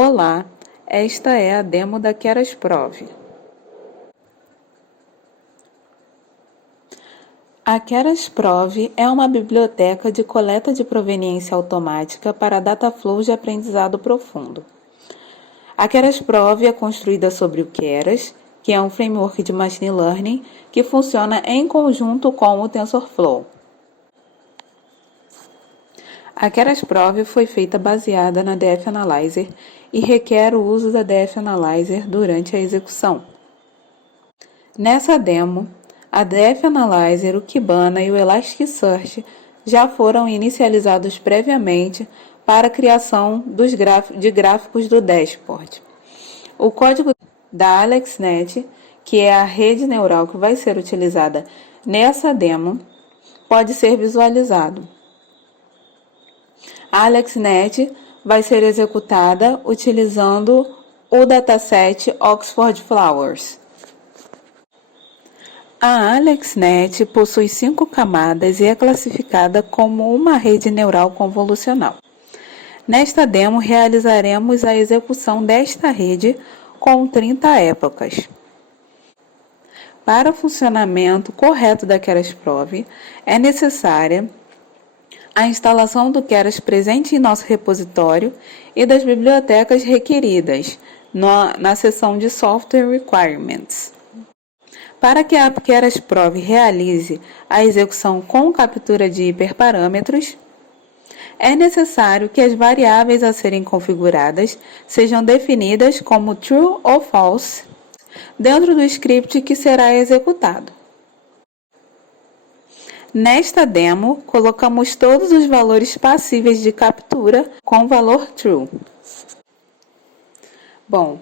Olá, esta é a demo da Keras-Prov. A Keras-Prov é uma biblioteca de coleta de proveniência automática para dataflows de aprendizado profundo. A Keras-Prov é construída sobre o Keras, que é um framework de machine learning que funciona em conjunto com o TensorFlow. A Keras-Prov foi feita baseada na DF Analyzer e requer o uso da DF Analyzer durante a execução. Nessa demo, a DF Analyzer, o Kibana e o Elasticsearch já foram inicializados previamente para a criação de gráficos do dashboard. O código da AlexNet, que é a rede neural que vai ser utilizada nessa demo, pode ser visualizado. A AlexNet vai ser executada utilizando o dataset Oxford Flowers. A AlexNet possui 5 camadas e é classificada como uma rede neural convolucional. Nesta demo, realizaremos a execução desta rede com 30 épocas. Para o funcionamento correto da Keras-Prov, é necessária a instalação do Keras presente em nosso repositório e das bibliotecas requeridas na seção de Software Requirements. Para que a Keras-Prov realize a execução com captura de hiperparâmetros, é necessário que as variáveis a serem configuradas sejam definidas como true ou false dentro do script que será executado. Nesta demo, colocamos todos os valores passíveis de captura com valor true. Bom,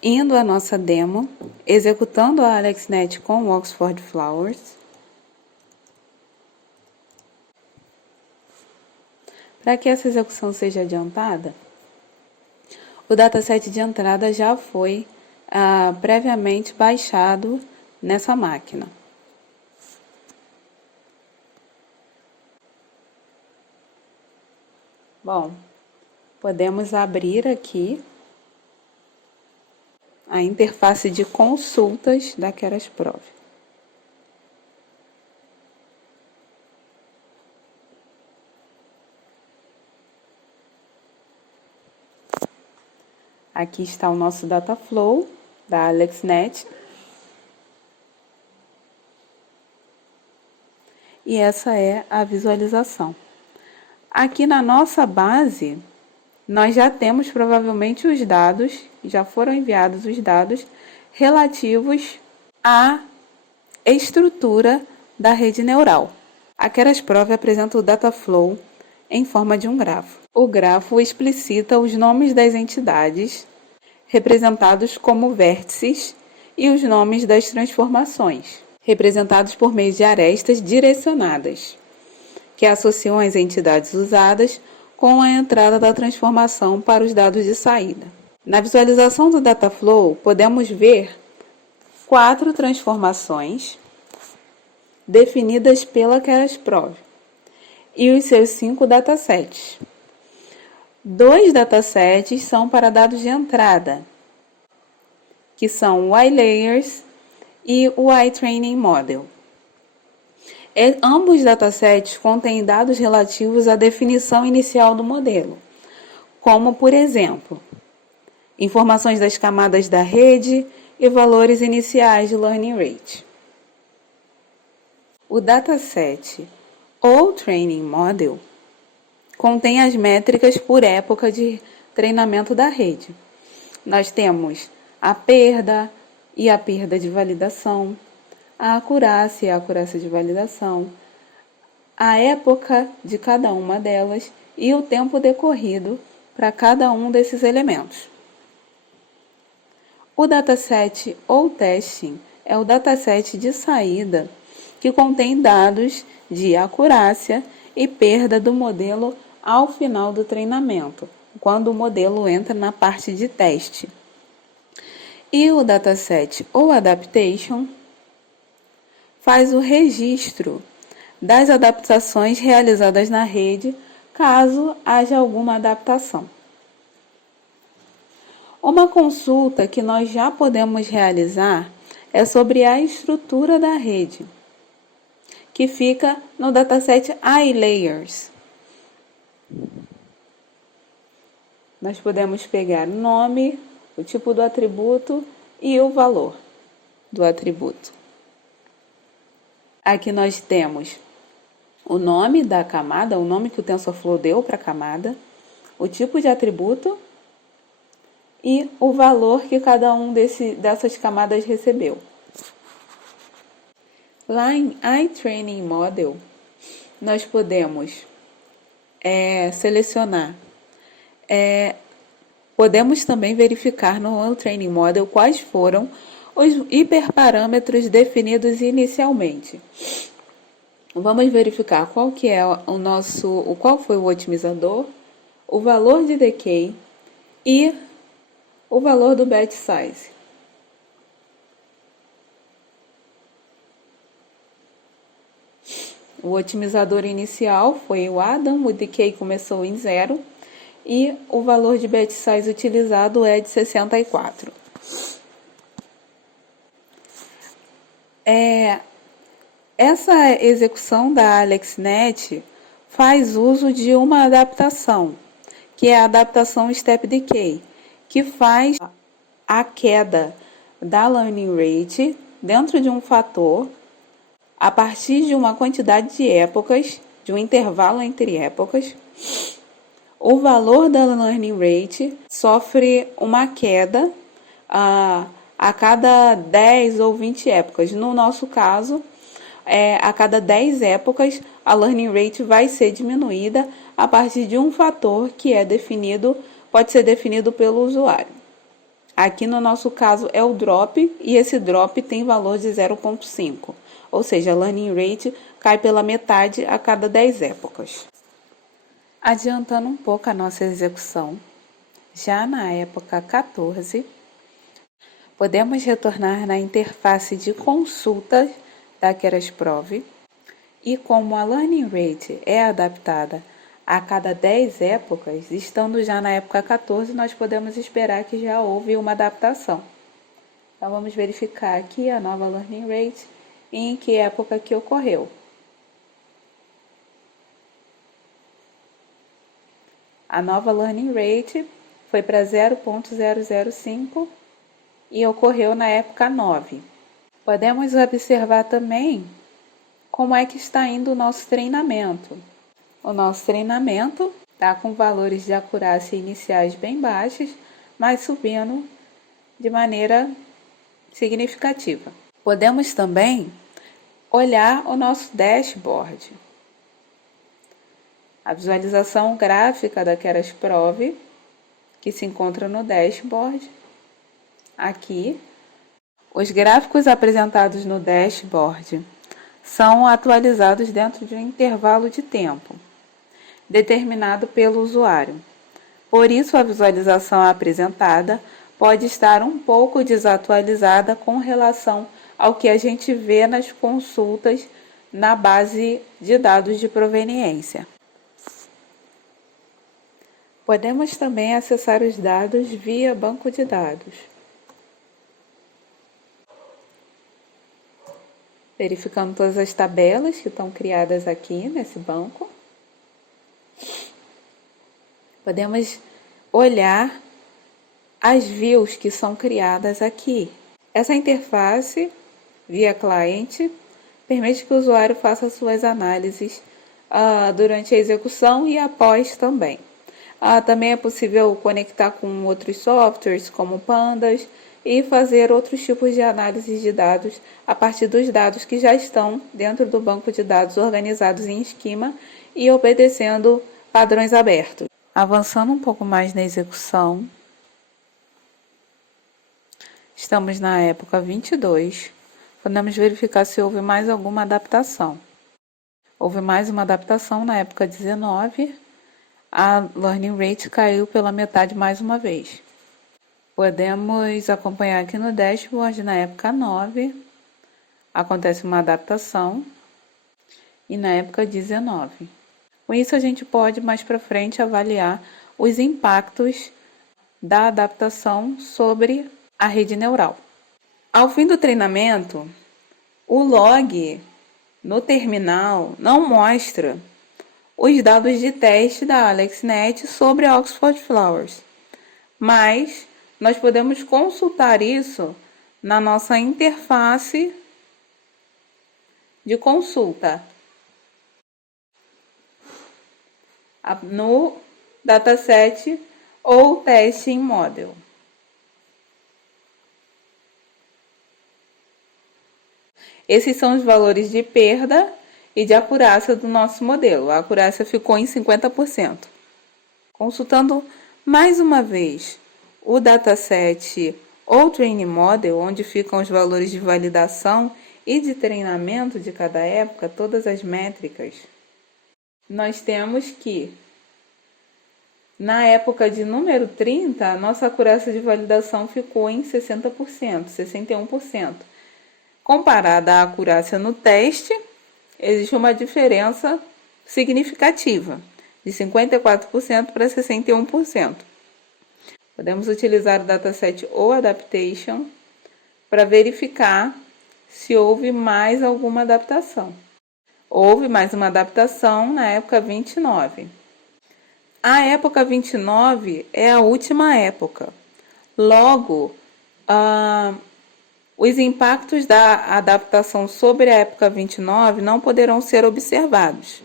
indo à nossa demo, executando a AlexNet com o Oxford Flowers. Para que essa execução seja adiantada, o dataset de entrada já foi previamente baixado nessa máquina. Bom, podemos abrir aqui a interface de consultas da Keras-Prov. Aqui está o nosso dataflow da AlexNet. E essa é a visualização. Aqui na nossa base, nós já temos provavelmente os dados, já foram enviados os dados relativos à estrutura da rede neural. A Keras-Prov apresenta o dataflow em forma de um grafo. O grafo explicita os nomes das entidades, representados como vértices, e os nomes das transformações, representados por meio de arestas direcionadas, que associam as entidades usadas com a entrada da transformação para os dados de saída. Na visualização do dataflow, podemos ver 4 transformações definidas pela Keras-Prov e os seus 5 datasets. 2 datasets são para dados de entrada, que são o iLayers e o iTraining Model. Ambos datasets contêm dados relativos à definição inicial do modelo, como, por exemplo, informações das camadas da rede e valores iniciais de Learning Rate. O dataset ou Training Model contém as métricas por época de treinamento da rede. Nós temos a perda e a perda de validação, a acurácia e a acurácia de validação, a época de cada uma delas e o tempo decorrido para cada um desses elementos. O dataset ou testing é o dataset de saída que contém dados de acurácia e perda do modelo ao final do treinamento, quando o modelo entra na parte de teste. E o dataset ou adaptation faz o registro das adaptações realizadas na rede, caso haja alguma adaptação. Uma consulta que nós já podemos realizar é sobre a estrutura da rede, que fica no dataset iLayers. Nós podemos pegar o nome, o tipo do atributo e o valor do atributo. Aqui nós temos o nome da camada, o nome que o TensorFlow deu para a camada, o tipo de atributo e o valor que cada um dessas camadas recebeu. Lá em iTraining Model, nós podemos selecionar. Podemos também verificar no Training Model quais foram os hiperparâmetros definidos inicialmente. Vamos verificar qual foi o otimizador, o valor de decay e o valor do batch size. O otimizador inicial foi o Adam, o decay começou em 0 e o valor de batch size utilizado é de 64. Essa execução da AlexNet faz uso de uma adaptação, que é a adaptação Step Decay, que faz a queda da learning rate dentro de um fator a partir de uma quantidade de épocas, de um intervalo entre épocas. O valor da learning rate sofre uma queda a cada 10 ou 20 épocas. No nosso caso, a cada 10 épocas, a learning rate vai ser diminuída a partir de um fator que pode ser definido pelo usuário. Aqui no nosso caso é o drop, e esse drop tem valor de 0,5, ou seja, a learning rate cai pela metade a cada 10 épocas. Adiantando um pouco a nossa execução, já na época 14, podemos retornar na interface de consulta da Keras-Prove, e como a learning rate é adaptada a cada 10 épocas, estando já na época 14, nós podemos esperar que já houve uma adaptação. Então vamos verificar aqui a nova learning rate e em que época que ocorreu. A nova learning rate foi para 0,005 e ocorreu na época 9. Podemos observar também como é que está indo o nosso treinamento. O nosso treinamento está com valores de acurácia iniciais bem baixos, mas subindo de maneira significativa. Podemos também olhar o nosso dashboard. A visualização gráfica da Keras-Prove, que se encontra no dashboard. Aqui, os gráficos apresentados no dashboard são atualizados dentro de um intervalo de tempo determinado pelo usuário. Por isso, a visualização apresentada pode estar um pouco desatualizada com relação ao que a gente vê nas consultas na base de dados de proveniência. Podemos também acessar os dados via banco de dados. Verificando todas as tabelas que estão criadas aqui nesse banco. Podemos olhar as views que são criadas aqui. Essa interface via cliente permite que o usuário faça suas análises durante a execução e após também. Também é possível conectar com outros softwares, como Pandas, e fazer outros tipos de análise de dados a partir dos dados que já estão dentro do banco de dados organizados em esquema e obedecendo padrões abertos. Avançando um pouco mais na execução, estamos na época 22, podemos verificar se houve mais alguma adaptação. Houve mais uma adaptação na época 19, a learning rate caiu pela metade mais uma vez. Podemos acompanhar aqui no dashboard, na época 9, acontece uma adaptação, e na época 19. Com isso, a gente pode, mais para frente, avaliar os impactos da adaptação sobre a rede neural. Ao fim do treinamento, o log no terminal não mostra os dados de teste da AlexNet sobre a Oxford Flowers, mas nós podemos consultar isso na nossa interface de consulta no dataset ou testing model. Esses são os valores de perda e de acurácia do nosso modelo. A acurácia ficou em 50%. Consultando mais uma vez o dataset ou training model, onde ficam os valores de validação e de treinamento de cada época, todas as métricas, nós temos que, na época de número 30, a nossa acurácia de validação ficou em 60%, 61%. Comparada à acurácia no teste, existe uma diferença significativa, de 54% para 61%. Podemos utilizar o dataset ou adaptation para verificar se houve mais alguma adaptação. Houve mais uma adaptação na época 29. A época 29 é a última época. Logo, os impactos da adaptação sobre a época 29 não poderão ser observados.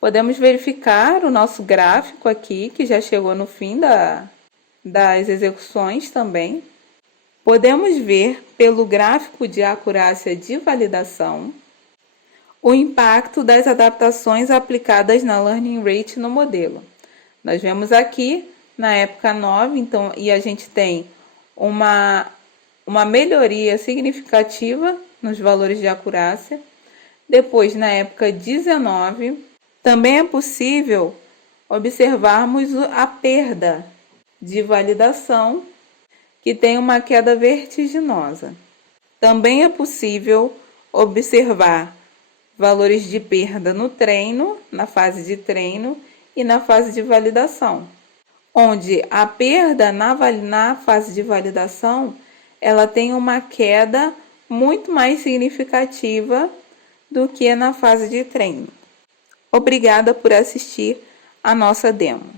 Podemos verificar o nosso gráfico aqui, que já chegou no fim das execuções também. Podemos ver pelo gráfico de acurácia de validação o impacto das adaptações aplicadas na Learning Rate no modelo. Nós vemos aqui na época 9, então, e a gente tem uma melhoria significativa nos valores de acurácia. Depois, na época 19, também é possível observarmos a perda de validação, que tem uma queda vertiginosa. Também é possível observar valores de perda no treino, na fase de treino e na fase de validação, onde a perda na fase de validação ela tem uma queda muito mais significativa do que na fase de treino. Obrigada por assistir a nossa demo.